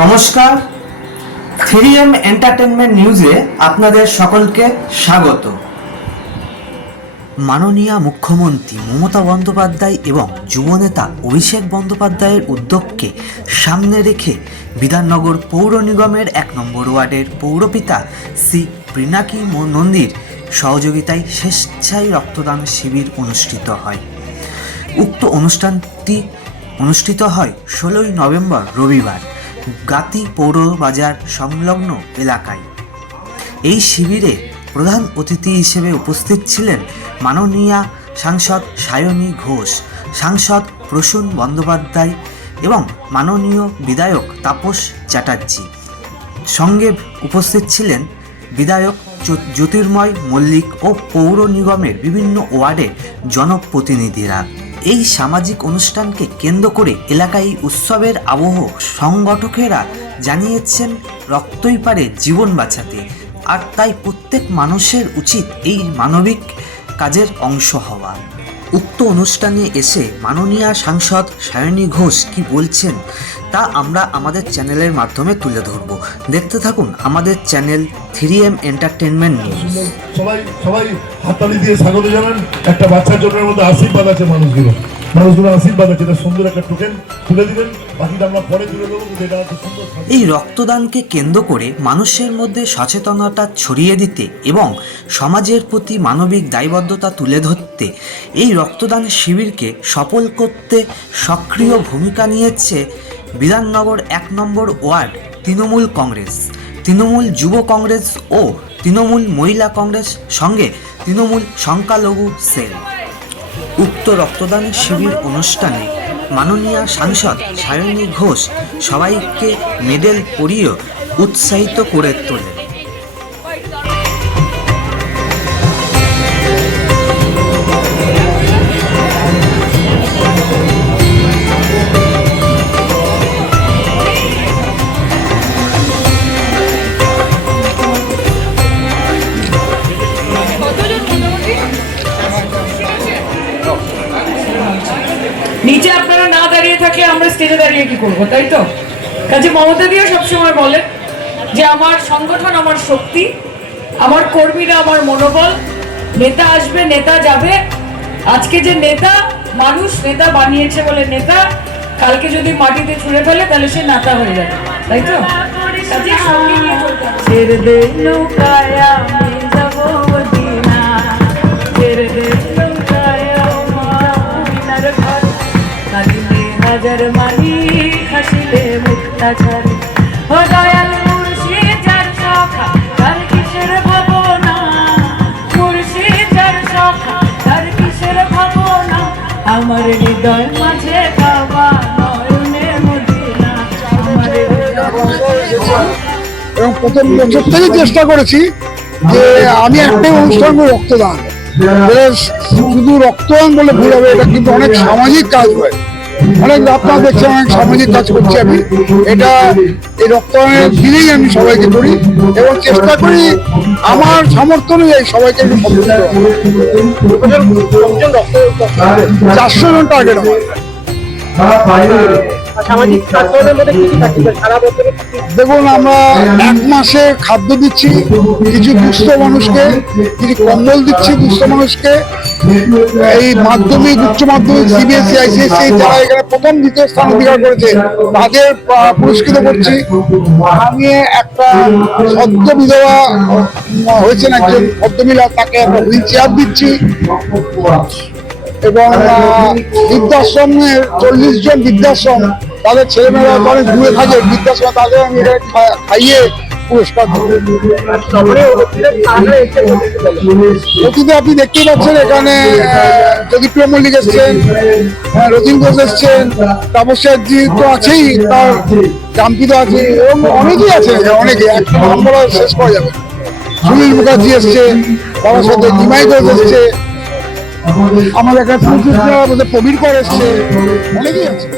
নমস্কার। Three M entertainment নিউজে আপনাদের সকলকে স্বাগত। মাননীয় মুখ্যমন্ত্রী মমতা বন্দ্যোপাধ্যায় এবং যুবনেতা অভিষেক বন্দ্যোপাধ্যায়ের উদ্যোগকে সামনে রেখে বিধাননগর পৌর নিগমের এক নম্বর ওয়ার্ডের পৌরপিতা শ্রী পিনাকি নন্দীর সহযোগিতায় স্বেচ্ছায় রক্তদান শিবির অনুষ্ঠিত হয়। উক্ত অনুষ্ঠানটি অনুষ্ঠিত হয় ষোলোই নভেম্বর রবিবার। গাতি পৌর বাজার সংলগ্ন এলাকায়। এই শিবিরে প্রধান অতিথি হিসেবে উপস্থিত ছিলেন মাননীয়া সাংসদ সায়নী ঘোষ, সাংসদ প্রসূন বন্দ্যোপাধ্যায় এবং মাননীয় বিধায়ক তাপস চ্যাটার্জি। সঙ্গে উপস্থিত ছিলেন বিধায়ক জ্যোতির্ময় মল্লিক ও পৌর নিগমের বিভিন্ন ওয়ার্ডের জনপ্রতিনিধিরা। এই সামাজিক অনুষ্ঠানকে কেন্দ্র করে এলাকায় উৎসবের আবহ সংগঠকেরা জানিয়েছেন, রক্তই পারে জীবন বাঁচাতে। আর তাই প্রত্যেক মানুষের উচিত এই মানবিক কাজের অংশ হওয়া। উক্ত অনুষ্ঠানে এসে মাননীয় সাংসদ সায়নী ঘোষ কি বলছেন, তা আমরা আমাদের চ্যানেলের মাধ্যমে তুলে ধরব। দেখতে থাকুন আমাদের channel three M entertainment news. সবাই সবাই হাততালি দিয়ে স্বাগত জানান। একটা বাচ্চার জন্মের মধ্যে আশীর্বাদ আছে মানুষগুলো এই রক্তদানকে কেন্দ্র করে মানুষের মধ্যে সচেতনতা ছড়িয়ে দিতে এবং সমাজের প্রতি মানবিক দায়বদ্ধতা তুলে ধরতে এই রক্তদান শিবিরকে সফল করতে সক্রিয় ভূমিকা নিয়েছে বিধাননগর এক নম্বর ওয়ার্ড, তৃণমূল কংগ্রেস। তৃণমূল যুব কংগ্রেস ও তৃণমূল মহিলা কংগ্রেস সঙ্গে তৃণমূল সংখ্যালঘু সেল। উক্ত রক্তদান শিবির অনুষ্ঠানে মাননীয় সাংসদ সায়নী ঘোষ সবাইকে মেডেল পরিয়ে উৎসাহিত করে তোলেন। না দাঁড়িয়ে থাকলে আমরা স্টেজে দাঁড়িয়ে কি করব, তাই তো? কাজে মমতা দিয়ে সবসময় বলেন যে, আমার সংগঠন আমার শক্তি, আমার কর্মীরা আমার মনোবল, নেতা আসবে, নেতা যাবে। আজকে যে নেতা মানুষ, নেতা বানিয়েছে বলে নেতা, কালকে যদি মাটিতে ছুঁড়ে ফেলে, তাহলে সে নাতা হয়ে যাবে। তাই তো। ছেড়ে। কাঁদিলে হাজার মালি হাসিলে মুক্তা ছাড়ে ও দয়াল মুর্শিদ সখা, তার কিসের ভাবনা? মুর্শিদ, যার সখা, তার কিসের ভাবনা? আমার হৃদয় মাঝে আমার এবং প্রথম বছর থেকে চেষ্টা করেছি যে আমি একটাই অনুষ্ঠান রক্তদান। শুধু রক্তদান বলে ভুল হবে, এটা কিন্তু অনেক সামাজিক কাজ হয়। অনেক আপনারা দেখছেন অনেক সামাজিক কাজ করছি আমি। এটা এই রক্তদানের দিনেই আমি সবাইকে করি এবং চেষ্টা করি আমার সামর্থ্য অনুযায়ী সবাইকে একটু চারশো জন টার্গেট আমার দেখুন আমরা এক মাসে খাদ্য দিচ্ছি কিছু দুস্থ মানুষকে কিছু কম্বল দিচ্ছি দুস্থ মানুষকে এই মাধ্যমিক উচ্চ মাধ্যমিক সিবিএসসি আইসিএসসি যারা এখানে প্রথম দ্বিতীয় স্থান অধিকার করেছে তাদের পুরস্কৃত করছি। আমি একটা সদ্য বিধবা হয়েছেন একজন ভদ্রমহিলা তাকে হুইল চেয়ার দিচ্ছি। এবং আহ, বৃদ্ধাশ্রমের চল্লিশ জন বৃদ্ধাশ্রম তাদের ছেলেমেয়েরা অনেক দূরে থাকে বৃদ্ধাশ্রমে তাদের আমি খাইয়ে অতীতে আপনি দেখতেই পাচ্ছেন এখানে জ্যোতিপ্রিয় মল্লিক এসছেন রতিন ঘোষ এসছেন তাপস্যাজি তো আছেই, তার জাম্পিত আছে এবং অনেকেই আছে অনেকে একটা শেষ করা যাবে। সুনীল মুখার্জি এসছে বাবার সাথে নিমাই ঘোষ এসছে, আমাদের এখানে প্রবীর কর এসছে, অনেকেই আছে